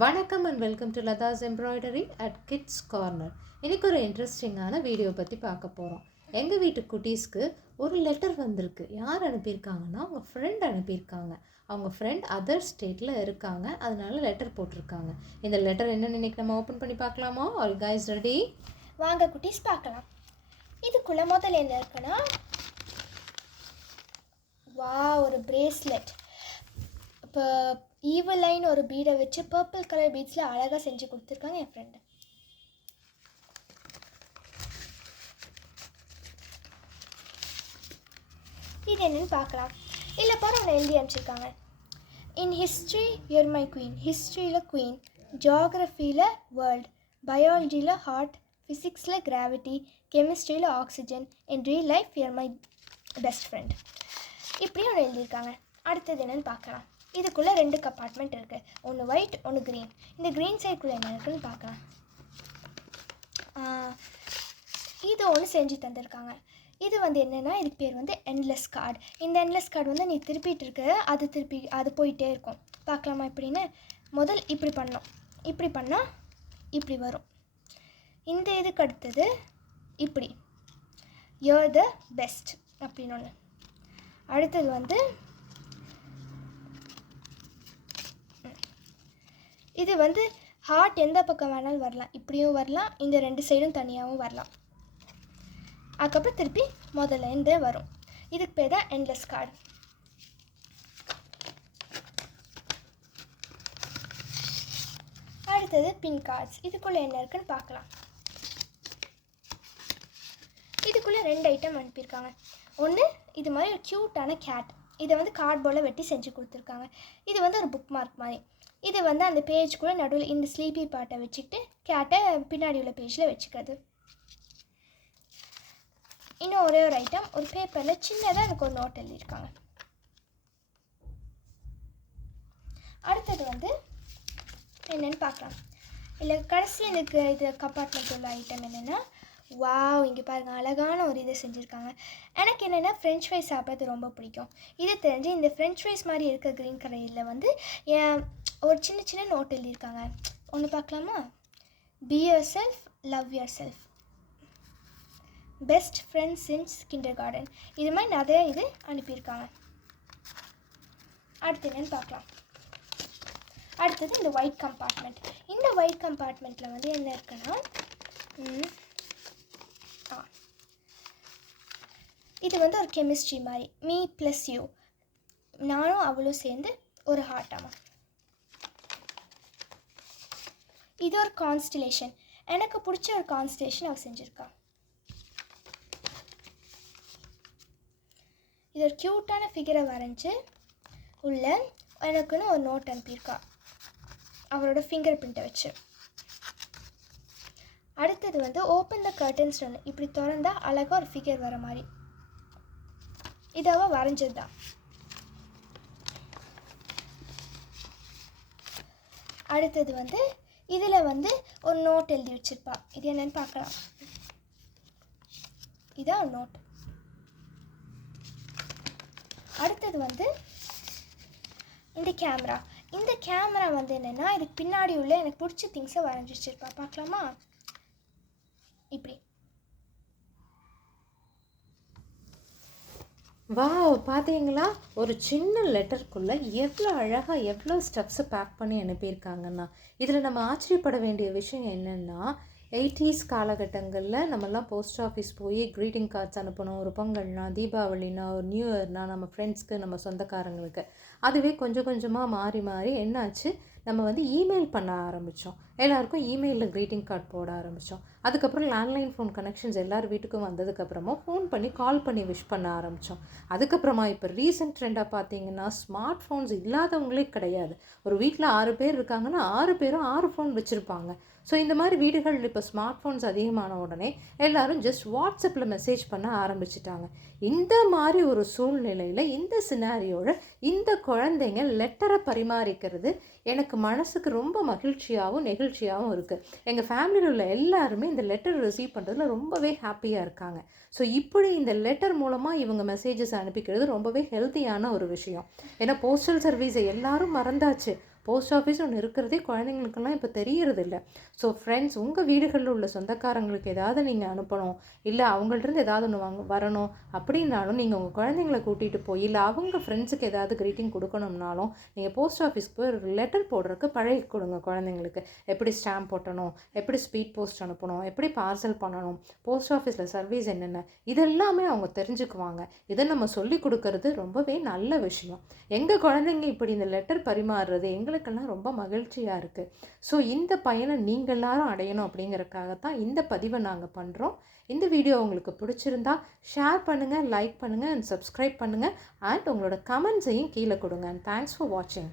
வணக்கம் and welcome to Latha's embroidery at kids corner. இன்றைக்கி ஒரு இன்ட்ரெஸ்டிங்கான வீடியோ பற்றி பார்க்க போகிறோம். எங்கள் வீட்டு குட்டீஸ்க்கு ஒரு லெட்டர் வந்திருக்கு. யார் அனுப்பியிருக்காங்கன்னா அவங்க ஃப்ரெண்ட் அனுப்பியிருக்காங்க. அவங்க ஃப்ரெண்ட் அதர் ஸ்டேட்டில் இருக்காங்க, அதனால லெட்டர் போட்டிருக்காங்க. இந்த லெட்டர் என்னன்னு இன்றைக்கி நம்ம ஓப்பன் பண்ணி பார்க்கலாமா? All guys ready? வாங்க குட்டீஸ் பார்க்கலாம். இதுக்குள்ள முதல்ல என்ன இருக்குன்னா, ஒரு பிரேஸ்லெட். இப்போ ஈவல் லைன் ஒரு பீடை வச்சு பர்பிள் கலர் பீட்ஸில் அழகாக செஞ்சு கொடுத்துருக்காங்க என் ஃப்ரெண்டு. இது என்னன்னு பார்க்கலாம். இல்லை பாரு அவனை எழுதி அனுப்பிச்சிருக்காங்க. In history you're my queen. ஹிஸ்ட்ரியில் குவீன், ஜியாகிரஃபியில் வேர்ல்டு, பயாலஜியில் ஹார்ட், ஃபிசிக்ஸில் கிராவிட்டி, கெமிஸ்ட்ரியில் oxygen, in real life you're my best friend. இப்படி ஒன்று எழுதியிருக்காங்க. அடுத்தது என்னென்னு பார்க்கலாம். இதுக்குள்ளே 2 கம்பார்ட்மெண்ட் இருக்குது. ஒன்று ஒயிட், ஒன்று க்ரீன். இந்த க்ரீன் சைடுக்குள்ளே என்ன இருக்குதுன்னு பார்க்கலாம். இது ஒன்று செஞ்சு தந்திருக்காங்க. இது என்னென்னா, இதுக்கு பேர் எண்ட்லெஸ் கார்டு. இந்த எண்ட்லெஸ் கார்டு நீ திருப்பிட்டு இருக்க, அது போயிட்டே இருக்கும். பார்க்கலாமா இப்படின்னு? முதல் இப்படி பண்ணோம், இப்படி பண்ணால் இப்படி வரும். இந்த இதுக்கு அடுத்தது இப்படி யூர் த பெஸ்ட் அப்படின்னு ஒன்று. அடுத்தது இது ஹார்ட் எந்த பக்கம் வேணாலும் வரலாம். இப்படியும் வரலாம், இந்த 2 சைடும் தனியாகவும் வரலாம். அதுக்கப்புறம் திருப்பி முதல்ல இருந்தே வரும். இதுக்கு பேர் தான் எண்ட்லெஸ் கார்டு. அடுத்தது பின் கார்ட்ஸ். இதுக்குள்ளே என்ன இருக்குன்னு பார்க்கலாம். இதுக்குள்ளே 2 ஐட்டம் அனுப்பியிருக்காங்க. ஒன்று இது மாதிரி ஒரு க்யூட்டான கேட். இதை கார்ட்போர்டில் வெட்டி செஞ்சு கொடுத்துருக்காங்க. இது ஒரு புக் மார்க் மாதிரி. இது அந்த பேஜ்குள்ளே நடுவில் இந்த ஸ்லீப்பி பார்ட்டை வச்சுக்கிட்டு கேட்டை பின்னாடி உள்ள பேஜில் வச்சுக்கிறது. இன்னும் ஒரே ஒரு ஐட்டம், ஒரு பேப்பரில் சின்னதாக எனக்கு ஒரு நோட் எழுதியிருக்காங்க. அடுத்தது என்னென்னு பார்க்கலாம். இல்லை கடைசி எனக்கு இது கம்பார்ட்மெண்ட் உள்ள ஐட்டம் என்னென்னா, இங்கே பாருங்கள், அழகான ஒரு இதை செஞ்சுருக்காங்க. எனக்கு என்னென்னா ஃப்ரெஞ்ச் ஃப்ரைஸ் சாப்பிட்றது ரொம்ப பிடிக்கும். இது தெரிஞ்சு இந்த ஃப்ரெஞ்ச் ஃப்ரைஸ் மாதிரி இருக்க க்ரீன் கலரில் என் ஒரு சின்ன சின்ன நோட் எழுதியிருக்காங்க. ஒன்று பார்க்கலாமா? Be your self, love your self, best friends since kinder garden. இது மாதிரி நிறைய இது அனுப்பியிருக்காங்க. அடுத்து என்னென்னு பார்க்கலாம். அடுத்தது இந்த ஒயிட் கம்பார்ட்மெண்ட். இந்த ஒயிட் கம்பார்ட்மெண்ட்டில் என்ன இருக்குன்னா, இது ஒரு கெமிஸ்ட்ரி மாதிரி. மீ ப்ளஸ் யூ, நானும் அவளும் சேர்ந்து ஒரு ஹார்ட்டாமா. இது ஒரு கான்ஸ்டிலேஷன். எனக்கு பிடிச்ச ஒரு கான்ஸ்டிலேஷன் அவள் செஞ்சுருக்கா. இது ஒரு க்யூட்டான ஃபிகரை வரைஞ்சி உள்ள எனக்குன்னு ஒரு நோட் அனுப்பியிருக்கா அவரோட ஃபிங்கர் பிரிண்ட்டை வச்சு. அடுத்தது ஓப்பன் த கர்டன்ஸ். இப்படி திறந்தா அழகாக ஒரு ஃபிகர் வர மாதிரி. இது அவள் வரைஞ்சது தான். அடுத்தது இதில் ஒரு நோட் எழுதி வச்சுருப்பா. இது என்னென்னு பார்க்கலாம். இதான் ஒரு நோட். அடுத்தது இந்த கேமரா. இந்த கேமரா என்னென்னா, இதுக்கு பின்னாடி உள்ள எனக்கு பிடிச்ச திங்ஸை வரைஞ்சி வச்சுருப்பா. பார்க்கலாமா? இப்படி. பார்த்தீங்களா? ஒரு சின்ன லெட்டருக்குள்ளே எவ்வளோ அழகாக எவ்வளோ ஸ்டெப்ஸை பேக் பண்ணி அனுப்பியிருக்காங்கன்னா, இதில் நம்ம ஆச்சரியப்பட வேண்டிய விஷயம் என்னென்னா, 80s காலகட்டங்களில் நம்மலாம் போஸ்ட் ஆஃபீஸ் போய் க்ரீட்டிங் கார்ட்ஸ் அனுப்பணும். ஒரு பொங்கல்னா, தீபாவளினா, ஒரு நியூ இயர்னா, நம்ம ஃப்ரெண்ட்ஸ்க்கு, நம்ம சொந்தக்காரங்களுக்கு. அதுவே கொஞ்சம் கொஞ்சமாக மாறி மாறி என்னாச்சு, நம்ம இமெயில் பண்ண ஆரம்பித்தோம். எல்லாருக்கும் இமெயிலில் க்ரீட்டிங் கார்டு போட ஆரம்பித்தோம். அதுக்கப்புறம் லேண்ட்லைன் ஃபோன் கனெக்ஷன்ஸ் எல்லார் வீட்டுக்கும் வந்ததுக்கப்புறமா ஃபோன் பண்ணி கால் பண்ணி விஷ் பண்ண ஆரம்பித்தோம். அதுக்கப்புறமா இப்போ ரீசெண்ட் ட்ரெண்டாக பார்த்தீங்கன்னா, ஸ்மார்ட் ஃபோன்ஸ் இல்லாதவங்களே கிடையாது. ஒரு வீட்டில் 6 பேர் இருக்காங்கன்னா 6 பேரும் 6 ஃபோன் வச்சுருப்பாங்க. ஸோ இந்த மாதிரி வீடுகள் இப்போ ஸ்மார்ட் ஃபோன்ஸ் அதிகமான உடனே எல்லோரும் ஜஸ்ட் வாட்ஸ்அப்பில் மெசேஜ் பண்ண ஆரம்பிச்சிட்டாங்க. இந்த மாதிரி ஒரு சூழ்நிலையில், இந்த சினாரியோட இந்த குழந்தைங்க லெட்டரை பரிமாறிக்கிறது எனக்கு மனசுக்கு ரொம்ப மகிழ்ச்சியாகவும் நெகிழ்ச்சியாகவும் இருக்குது. எங்கள் ஃபேமிலியில் உள்ள எல்லாருமே இந்த லெட்டர் ரிசீவ் பண்ணுறதுல ரொம்பவே ஹாப்பியாக இருக்காங்க. ஸோ இப்படி இந்த லெட்டர் மூலமாக இவங்க மெசேஜஸ் அனுப்பிக்கிறது ரொம்பவே ஹெல்த்தியான ஒரு விஷயம். ஏன்னா போஸ்டல் சர்வீஸை எல்லாரும் மறந்தாச்சு. போஸ்ட் ஆஃபீஸ் ஒன்று இருக்கிறதே குழந்தைங்களுக்கெல்லாம் இப்போ தெரியறதில்ல. ஸோ ஃப்ரெண்ட்ஸ், உங்கள் வீடுகளில் உள்ள சொந்தக்காரங்களுக்கு ஏதாவது நீங்கள் அனுப்பணும், இல்லை அவங்கள்ட்ட ஏதாவது ஒன்று வரணும் அப்படின்னாலும் நீங்கள் உங்கள் குழந்தைங்கள கூட்டிகிட்டு போய், இல்லை அவங்க ஃப்ரெண்ட்ஸுக்கு ஏதாவது க்ரீட்டிங் கொடுக்கணும்னாலும் நீங்கள் போஸ்ட் ஆஃபீஸ்க்கு போய் ஒரு லெட்டர் போடுறதுக்கு பழகி கொடுங்க குழந்தைங்களுக்கு. எப்படி ஸ்டாம்ப் போட்டணும், எப்படி ஸ்பீட் போஸ்ட் அனுப்பணும், எப்படி பார்சல் பண்ணணும், போஸ்ட் ஆஃபீஸில் சர்வீஸ் என்னென்ன, இதெல்லாமே அவங்க தெரிஞ்சுக்குவாங்க. இதை நம்ம சொல்லி கொடுக்கறது ரொம்பவே நல்ல விஷயம். எங்கள் குழந்தைங்க இப்படி இந்த லெட்டர் பரிமாறுறது எங்களுக்கெல்லாம் ரொம்ப மகிழ்ச்சியாக இருக்குது. ஸோ இந்த பயனை நீங்கள் எல்லாரும் அடையணும் அப்படிங்கிறதுக்காகத்தான் இந்த பதிவை நாங்கள் பண்ணுறோம். இந்த வீடியோ உங்களுக்கு பிடிச்சிருந்தா ஷேர் பண்ணுங்கள், லைக் பண்ணுங்கள் அண்ட் சப்ஸ்கிரைப் பண்ணுங்கள். அண்ட் உங்களோட கமெண்ட்ஸையும் கீழே கொடுங்க. அண்ட் தேங்க்ஸ் ஃபார் வாட்சிங்.